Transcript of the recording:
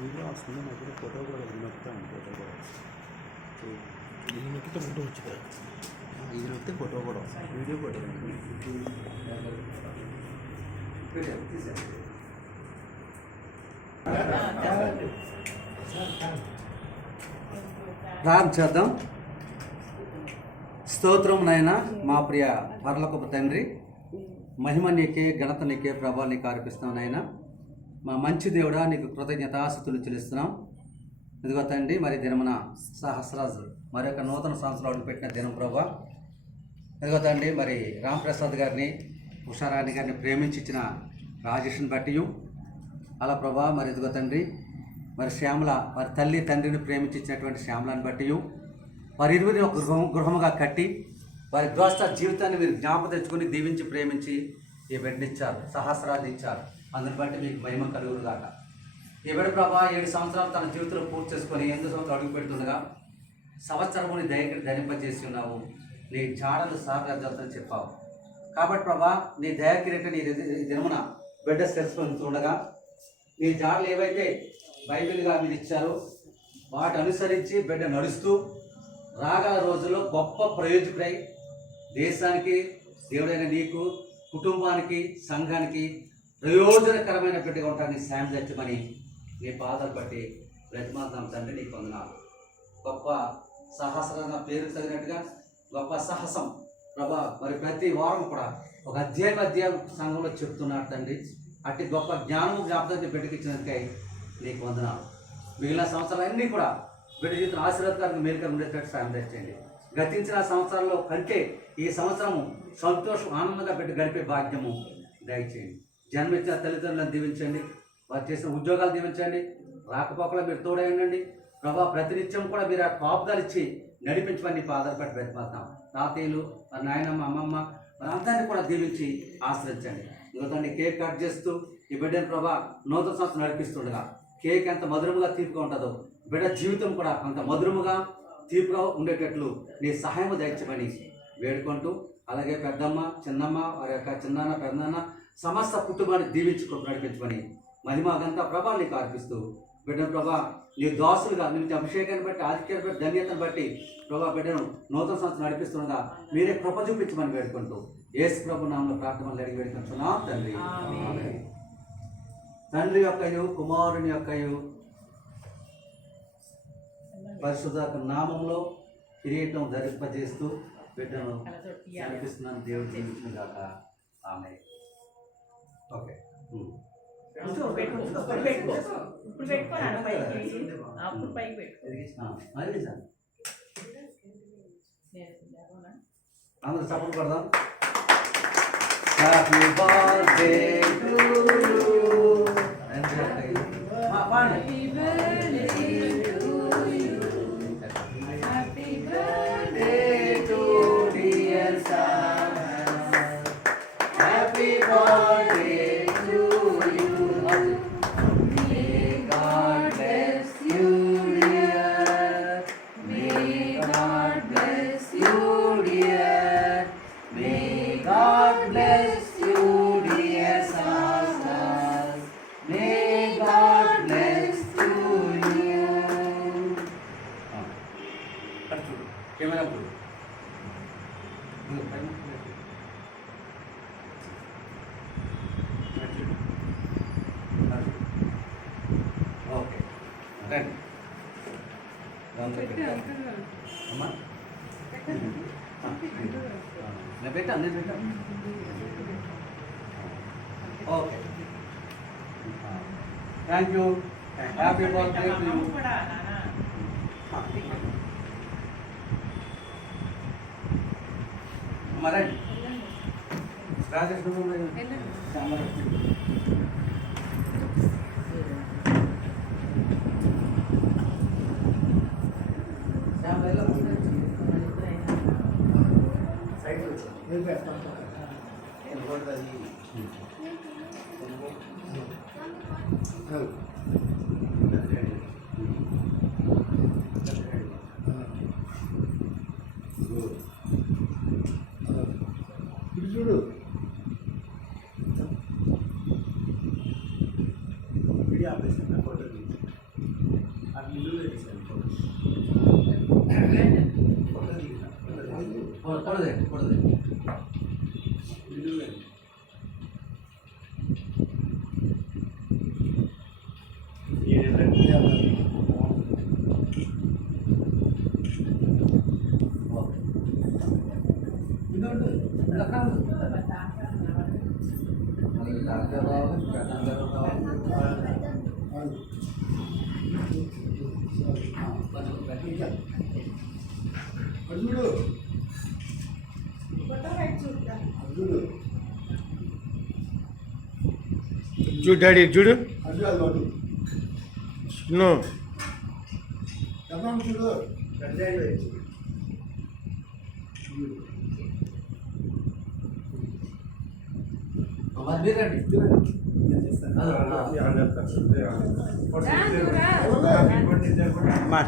Video వస్తుంది నా దగ్గర ఫోటో కూడా నొక్కుతాను ఫోటో కూడా ఇది నొక్కితే ఫోటో వచ్చింది ఇది నొక్కితే ఫోటో కూడా వస్తుంది వీడియో ఫోటో ప్రార్థన చేద్దాం. స్తోత్రం నాయన మా ప్రియ పరలోకపు తండ్రి, మహిమ నీకే, ఘనత నీకే, ప్రభావం నీకు అర్పిస్తాం నాయన. మా మంచి దేవుడా నీకు కృతజ్ఞతాస్తుతులు చెల్లిస్తున్నాం. ఇదిగో తండ్రి, మరి దినమున సహస్రాజు మరి యొక్క నూతన సంవత్సరం అడుగుపెట్టిన దినం ప్రభా. ఇదిగో తండ్రి, మరి రాంప్రసాద్ గారిని, ఉషారాణి గారిని ప్రేమించి ఇచ్చిన రాజేష్ని బట్టి అలా ప్రభా, మరి ఇదిగో తండ్రి, మరి శ్యామల వారి తల్లి తండ్రిని ప్రేమించి ఇచ్చినటువంటి శ్యామలాన్ని బట్టి వారి ఇరువురిని ఒక గృహముగా కట్టి వారి దోస్త జీవితాన్ని మీరు జ్ఞాపకం తెచ్చుకొని దీవించి ప్రేమించి ఈ బిడ్డనిచ్చారు, సహస్రాలు ఇచ్చారు. అందుని బట్టి మీకు మహిమ కలుగురుగాక. ఈ బిడ్డ ప్రభా 7 సంవత్సరాలు తన జీవితంలో పూర్తి చేసుకొని 8 సంవత్సరాలు అడుగు పెడుతుండగా సంవత్సరముని దయకి ధరింపజేసి ఉన్నావు. నీ జాడలు సాగజాతని చెప్పావు కాబట్టి ప్రభా, నీ దయాకిరీట నీ దినమున బిడ్డ తెలుసుకుంటుండగా నీ జాడలు ఏవైతే బైబిల్గా మీరు ఇచ్చారో వాటి అనుసరించి బిడ్డ నడుస్తూ రాగల రోజుల్లో గొప్ప ప్రయోజకుడై దేశానికి, దేవుడైన నీకు, కుటుంబానికి, సంఘానికి ప్రయోజనకరమైన బిడ్డగా ఉంటానికి సాయం తెచ్చమని నీ పాదాలు బట్టి బ్రతిమాలుతాం తండ్రి. నీకు వందనాలు. గొప్ప సాహసంగా పేరుకు తగినట్టుగా గొప్ప సాహసం ప్రభా, మరి ప్రతి వారం కూడా ఒక అధ్యాయం సంఘంలో చెప్తున్నాడు తండ్రి. అట్టి గొప్ప జ్ఞానము జ్ఞాపకాన్ని బిడ్డకి ఇచ్చినందుకై నీకు వందనాలు. మిగిలిన సంవత్సరాలన్నీ కూడా బిడ్డ జీవితం ఆశీర్వాదకరంగా మేలుగా ఉండేటట్టు సాయం తెచ్చండి. గతించిన సంవత్సరాల్లో కంటే ఈ సంవత్సరము సంతోషం, ఆనందంగా బిడ్డ గడిపే భాగ్యము దయచేయండి. జన్మించిన తల్లిదండ్రులను దీవించండి, వారు చేసిన ఉద్యోగాలు దీవించండి, రాకపోకలో మీరు తోడైండండి ప్రభా. ప్రతినిత్యం కూడా మీరు ఆ కాపుదాలు ఇచ్చి నడిపించమని ఆధారపడి బ్రతిమాలుతాం. తాతయ్యలు, వారి నాయనమ్మ, అమ్మమ్మ వారందరినీ కూడా దీవించి ఆశ్రయించండి. ఇంకొకటి కేక్ కట్ చేస్తూ ఈ బిడ్డని ప్రభా నూతన సంవత్సరం నడిపిస్తుండగా కేక్ ఎంత మధురముగా తీపిగా ఉంటుందో బిడ్డ జీవితం కూడా అంత మధురముగా తీపిగా ఉండేటట్లు నీ సహాయం దయచమని వేడుకుంటూ, అలాగే పెద్దమ్మ, చిన్నమ్మ, వారి యొక్క చిన్నాన్న, పెద్దనాన్న సమస్త కుటుంబాన్ని దీవించుకుంటూ నడిపించమని మహిమగంతా ప్రభావం నీకు అర్పిస్తూ బిడ్డను ప్రభా నీ దాసులుగా నీ అభిషేకాన్ని బట్టి, ఆధిక్యాన్ని బట్టి, ధన్యతను బట్టి ప్రభా బిడ్డను నూతన సంవత్సరం నడిపిస్తుండగా మీరే కృప చూపించమని వేడుకుంటూ యేసు ప్రభు నామములో ప్రార్థనలు అడిగి వేడుకుంటున్నాం తండ్రి. తండ్రి యొక్కయు, కుమారుని యొక్కయు, పరిశుద్ధ నామంలో కిరీటం ధరింపజేస్తూ బిడ్డను నడిపిస్తున్నాను. దేవుడు దీవించును గాక. ఆమేన్. ఓకే, అందరూ సపోర్ట్ పడదాం. Happy birthday to you. Happy birthday to you. Happy birthday to dear son. Happy birthday to you. May God bless you dear. May God bless you dear. May God bless you dear sisters. May God bless you. Camera okay రండి. అమ్మా నేను పెట్టాను, నేను పెట్టాను. Okay, thank you. Happy birthday to you. అమ్మా రండి. రాజేష్ అర్జునుడు చూడు డాడీ చూడు అర్జునుడు నో చెప్పండి చూడు మీరండి మా